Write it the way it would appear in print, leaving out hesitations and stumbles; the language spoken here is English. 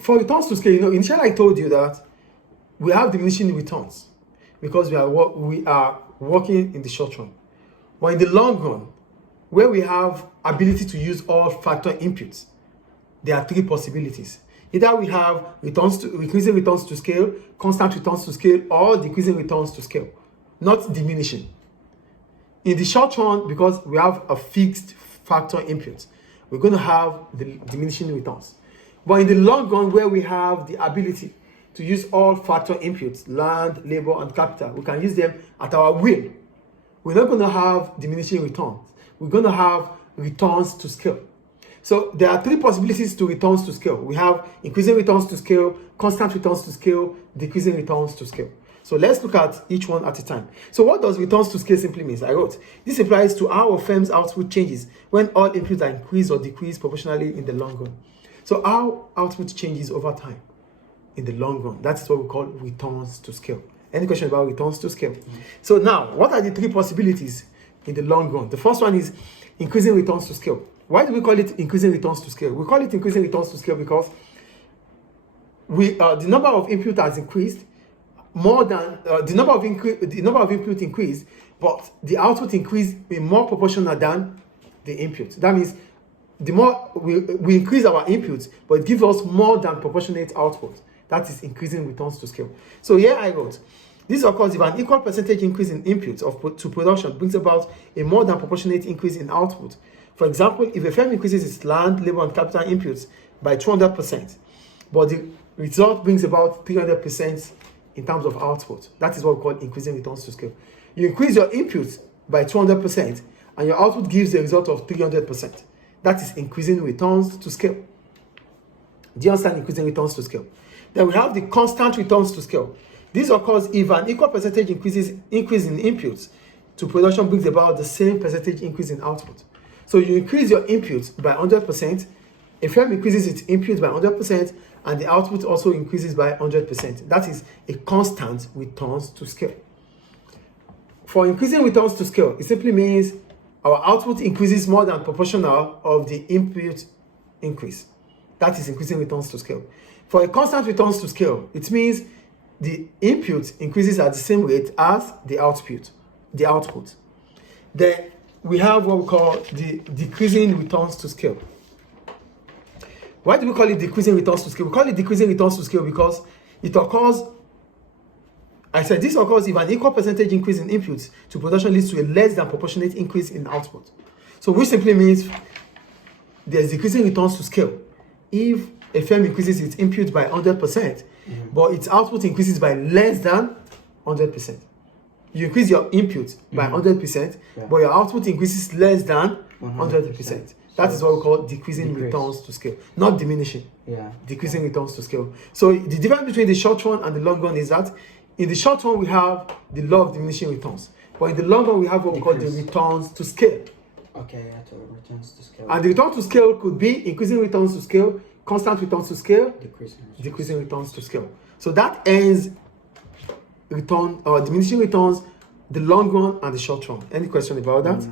For returns to scale, initially I told you that we have diminishing returns because we are working in the short run. But in the long run, where we have ability to use all factor inputs, there are three possibilities. Either we have increasing returns to scale, constant returns to scale, or decreasing returns to scale, not diminishing. In the short run, because we have a fixed factor input, we're going to have the diminishing returns. But in the long run, where we have the ability to use all factor inputs, land, labor, and capital, we can use them at our will. We're not going to have diminishing returns. We're going to have returns to scale. So there are three possibilities to returns to scale. We have increasing returns to scale, constant returns to scale, decreasing returns to scale. So let's look at each one at a time. So what does returns to scale simply mean? I wrote, this applies to how a firm's output changes when all inputs are increased or decreased proportionally in the long run. So how output changes over time in the long run. That is what we call returns to scale. Any question about returns to scale? So now, what are the three possibilities in the long run? The first one is increasing returns to scale. Why do we call it increasing returns to scale? We call it increasing returns to scale because the number of input has increased more than the number of input increased, but the output increased in more proportional than the input. That means the more we increase our inputs, but it gives us more than proportionate output. That is increasing returns to scale. So here I wrote, this occurs if an equal percentage increase in inputs to production brings about a more than proportionate increase in output. For example, if a firm increases its land, labor, and capital inputs by 200%, but the result brings about 300% in terms of output, that is what we call increasing returns to scale. You increase your inputs by 200%, and your output gives the result of 300%. That is increasing returns to scale. Do you understand increasing returns to scale? Then we have the constant returns to scale. This occurs if an equal percentage increase in inputs to production brings about the same percentage increase in output. So you increase your inputs by 100%, a firm increases its inputs by 100%, and the output also increases by 100%. That is a constant returns to scale. For increasing returns to scale, it simply means our output increases more than proportional of the input increase. That is increasing returns to scale. For a constant returns to scale, it means the input increases at the same rate as the output. Then we have what we call the decreasing returns to scale. Why do we call it decreasing returns to scale? We call it decreasing returns to scale because it occurs, I said this occurs if an equal percentage increase in inputs to production leads to a less than proportionate increase in output. So which simply means there's decreasing returns to scale if a firm increases its input by 100%, but its output increases by less than 100%. You increase your input by 100%, but your output increases less than 100%. That is what we call decreasing returns to scale, not diminishing. Decreasing returns to scale. So the difference between the short run and the long run is that in the short run we have the law of diminishing returns, but in the long run we have what we call the returns to scale. Okay, returns to scale. And the return to scale could be increasing returns to scale, constant returns to scale, decreasing returns to scale. So that ends diminishing returns, the long run and the short run. Any question about that?